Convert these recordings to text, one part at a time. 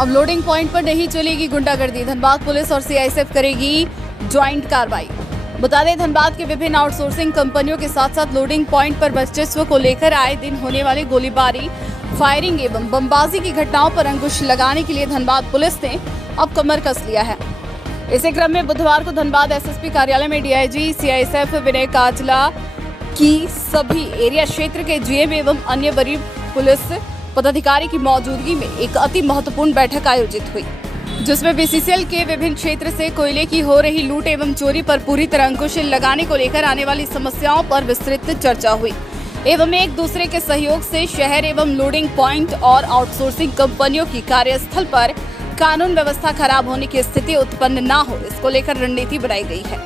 अब loading point पर नहीं चलेगी गुंडागर्दी, धनबाद पुलिस और सीआईएसएफ करेगी ज्वाइंट कार्रवाई। बता दें, धनबाद के विभिन्न आउटसोर्सिंग कंपनियों के साथ साथ लोडिंग पॉइंट पर वर्चस्व को लेकर आए दिन होने वाली गोलीबारी, फायरिंग एवं बमबाजी की घटनाओं पर अंकुश लगाने के लिए धनबाद पुलिस ने अब कमर कस लिया है। इसी क्रम में बुधवार को धनबाद एसएसपी कार्यालय में डीआईजी सीआईएसएफ विनय काजला की सभी एरिया क्षेत्र के जीएम एवं अन्य वरीय पुलिस पदाधिकारी की मौजूदगी में एक अति महत्वपूर्ण बैठक आयोजित हुई, जिसमें बीसीसीएल के विभिन्न क्षेत्र से कोयले की हो रही लूट एवं चोरी पर पूरी तरह अंकुश लगाने को लेकर आने वाली समस्याओं पर विस्तृत चर्चा हुई एवं एक दूसरे के सहयोग से शहर एवं लोडिंग पॉइंट और आउटसोर्सिंग कंपनियों की कार्यस्थल पर कानून व्यवस्था खराब होने की स्थिति उत्पन्न न हो, इसको लेकर रणनीति बनाई गई है।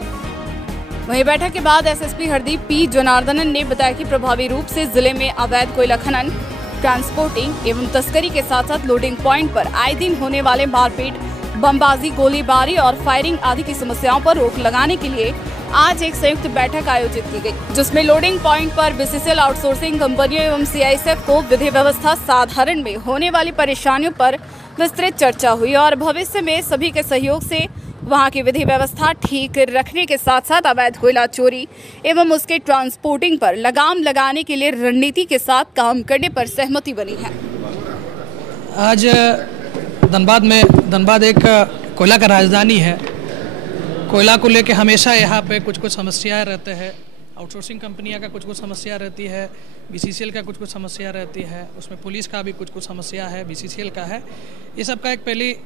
वहीं बैठक के बाद एसएसपी हरदीप पी जनार्दनन ने बताया कि प्रभावी रूप से जिले में अवैध कोयला खनन, ट्रांसपोर्टिंग एवं तस्करी के साथ साथ लोडिंग पॉइंट पर आए दिन होने वाले मारपीट, बमबाजी, गोलीबारी और फायरिंग आदि की समस्याओं पर रोक लगाने के लिए आज एक संयुक्त बैठक आयोजित की गई, जिसमें लोडिंग पॉइंट पर बीसीसीएल आउटसोर्सिंग कंपनियों एवं सीआईएसएफ को विधि व्यवस्था साधारण में होने वाली परेशानियों पर विस्तृत चर्चा हुई और भविष्य में सभी के सहयोग से वहां की विधि व्यवस्था ठीक रखने के साथ साथ अवैध कोयला चोरी एवं उसके ट्रांसपोर्टिंग पर लगाम लगाने के लिए रणनीति के साथ काम करने पर सहमति बनी है। आज धनबाद एक कोयला का राजधानी है। कोयला को लेके हमेशा यहाँ पे कुछ समस्याएं रहते हैं। आउटसोर्सिंग कंपनियां का कुछ समस्या रहती है, बीसीसीएल का कुछ समस्या रहती है, उसमें पुलिस का भी कुछ समस्या है, बीसीसीएल का है। ये सब का एक पहली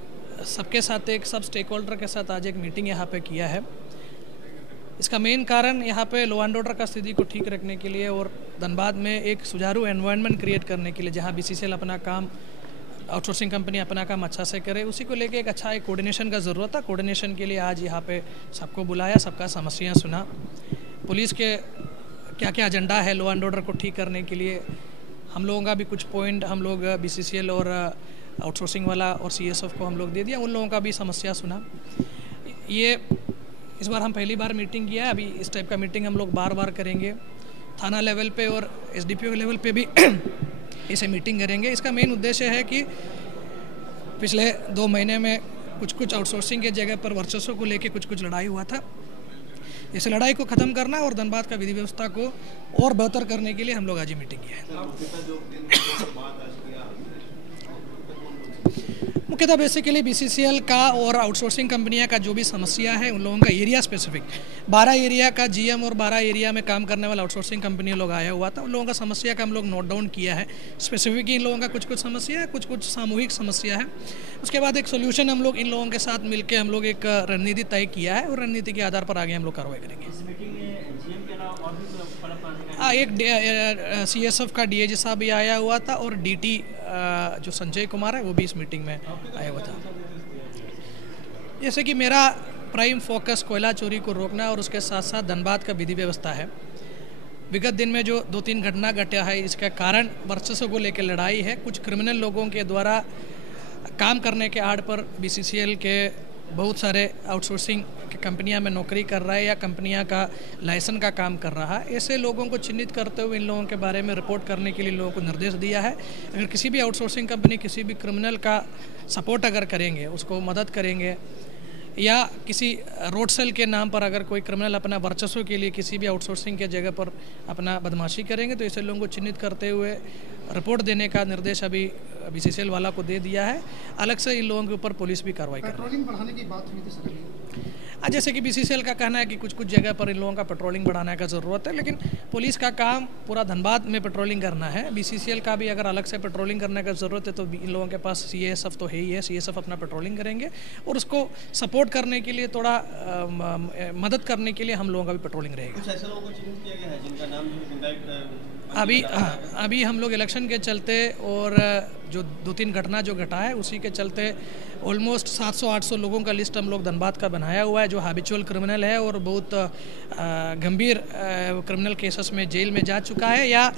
सबके साथ एक सब स्टेक होल्डर के साथ आज एक मीटिंग यहाँ पे किया है। इसका मेन कारण यहाँ पे लॉ एंड ऑर्डर का स्थिति को ठीक रखने के लिए और धनबाद में एक सुचारू एनवायरनमेंट क्रिएट करने के लिए, जहाँ बीसीसीएल अपना काम, आउटसोर्सिंग कंपनी अपना काम अच्छा से करे, उसी को लेके एक अच्छा एक कोऑर्डिनेशन का ज़रूरत था। कोऑर्डिनेशन के लिए आज यहाँ पे सबको बुलाया, सबका समस्याएँ सुना, पुलिस के क्या क्या एजेंडा है लॉ एंड ऑर्डर को ठीक करने के लिए। हम लोगों का भी कुछ पॉइंट हम लोग बीसीसीएल और आउटसोर्सिंग वाला और सीएसएफ को हम लोग दे दिया, उन लोगों का भी समस्या सुना। ये इस बार हम पहली बार मीटिंग किया है। अभी इस टाइप का मीटिंग हम लोग बार बार करेंगे, थाना लेवल पे और एसडीपीओ लेवल पे भी इसे मीटिंग करेंगे। इसका मेन उद्देश्य है कि पिछले 2 महीने में कुछ आउटसोर्सिंग के जगह पर वर्चस्व को लेके कुछ लड़ाई हुआ था। इस लड़ाई को ख़त्म करना और धनबाद का विधि व्यवस्था को और बेहतर करने के लिए हम लोग आज ये मीटिंग की है। मुख्यतः बेसिकली बीसीसीएल का और आउटसोर्सिंग कंपनियां का जो भी समस्या है, उन लोगों का एरिया स्पेसिफिक 12 एरिया का जीएम और 12 एरिया में काम करने वाला आउटसोर्सिंग कंपनी लोग आया हुआ था। उन लोगों का समस्या का हम लोग नोट डाउन किया है। स्पेसिफिक इन लोगों का कुछ समस्या है, कुछ सामूहिक समस्या है। उसके बाद एक सोल्यूशन हम लोग इन लोगों के साथ मिलकर हम लोग एक रणनीति तय किया है और रणनीति के आधार पर आगे हम लोग कार्रवाई करेंगे। एक सीएसएफ का डीआईजी साहब भी आया हुआ था और डीटी जो संजय कुमार है वो भी इस मीटिंग में आया हुआ था। जैसे कि मेरा प्राइम फोकस कोयला चोरी को रोकना और उसके साथ साथ धनबाद का विधि व्यवस्था है। विगत दिन में जो 2-3 घटना घटा है, इसका कारण वर्चस्व को लेकर लड़ाई है। कुछ क्रिमिनल लोगों के द्वारा काम करने के आड़ पर बीसीसीएल के बहुत सारे आउटसोर्सिंग कंपनियां में नौकरी कर रहा है या कंपनियां का लाइसेंस का काम कर रहा है। ऐसे लोगों को चिन्हित करते हुए इन लोगों के बारे में रिपोर्ट करने के लिए लोगों को निर्देश दिया है। अगर किसी भी आउटसोर्सिंग कंपनी किसी भी क्रिमिनल का सपोर्ट अगर करेंगे, उसको मदद करेंगे या किसी रोड सेल के नाम पर अगर कोई क्रिमिनल अपना वर्चस्व के लिए किसी भी आउटसोर्सिंग के जगह पर अपना बदमाशी करेंगे, तो ऐसे लोगों को चिन्हित करते हुए रिपोर्ट देने का निर्देश अभी बीसीसीएल वाला को दे दिया है। अलग से इन लोगों के ऊपर पुलिस भी कार्रवाई कर रही है। पेट्रोलिंग बढ़ाने की बात हुई थी सर। जैसे कि बीसीसीएल का कहना है कि कुछ जगह पर इन लोगों का पेट्रोलिंग बढ़ाने का ज़रूरत है, लेकिन पुलिस का काम पूरा धनबाद में पेट्रोलिंग करना है। बीसीसीएल का भी अगर अलग से पेट्रोलिंग करने का ज़रूरत है तो इन लोगों के पास सीएसएफ तो है ही है, सीएसएफ अपना पेट्रोलिंग करेंगे और उसको सपोर्ट करने के लिए, थोड़ा मदद करने के लिए हम लोगों का भी पेट्रोलिंग रहेगा। कुछ ऐसे लोगों को चिन्हित किया गया है जिनका नाम अभी हम लोग इलेक्शन के चलते और जो 2-3 घटना जो घटा है उसी के चलते ऑलमोस्ट 700-800 लोगों का लिस्ट हम लोग धनबाद का बनाया हुआ है, जो हैबिचुअल क्रिमिनल है और बहुत गंभीर क्रिमिनल केसेस में जेल में जा चुका है या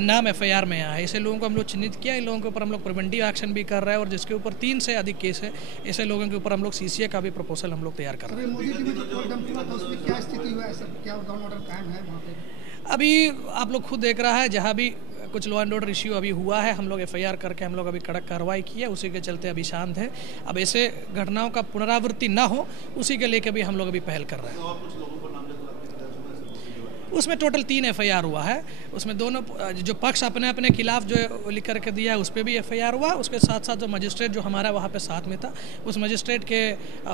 नाम एफआईआर में आया है। ऐसे लोगों को हम लोग चिन्हित किया। इन लोगों के ऊपर हम लोग प्रिवेंटिव एक्शन भी कर रहे हैं और जिसके ऊपर 3 से अधिक केस है, ऐसे लोगों के ऊपर हम लोग सीसीए का भी प्रपोजल हम लोग तैयार कर रहे हैं। अभी आप लोग खुद देख रहा है, जहाँ भी कुछ लॉ एंड ऑर्डर इश्यू अभी हुआ है, हम लोग FIR करके हम लोग अभी कड़क कार्रवाई की है, उसी के चलते अभी शांत है। अब ऐसे घटनाओं का पुनरावृत्ति ना हो, उसी के लेके भी हम लोग अभी पहल कर रहे हैं। उसमें टोटल 3 FIR हुआ है। उसमें दोनों जो पक्ष अपने अपने खिलाफ जो लिख करके दिया है उस पर भी FIR हुआ, उसके साथ साथ जो मजिस्ट्रेट जो हमारा वहाँ पे साथ में था उस मजिस्ट्रेट के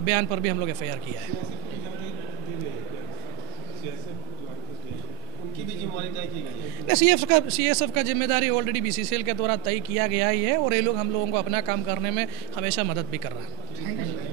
बयान पर भी हम लोग FIR किया है। उनकी भी जिम्मेदारी तय की गई है। CSF का जिम्मेदारी ऑलरेडी BCCL के द्वारा तय किया गया ही है और ये लोग हम लोगों को अपना काम करने में हमेशा मदद भी कर रहा है।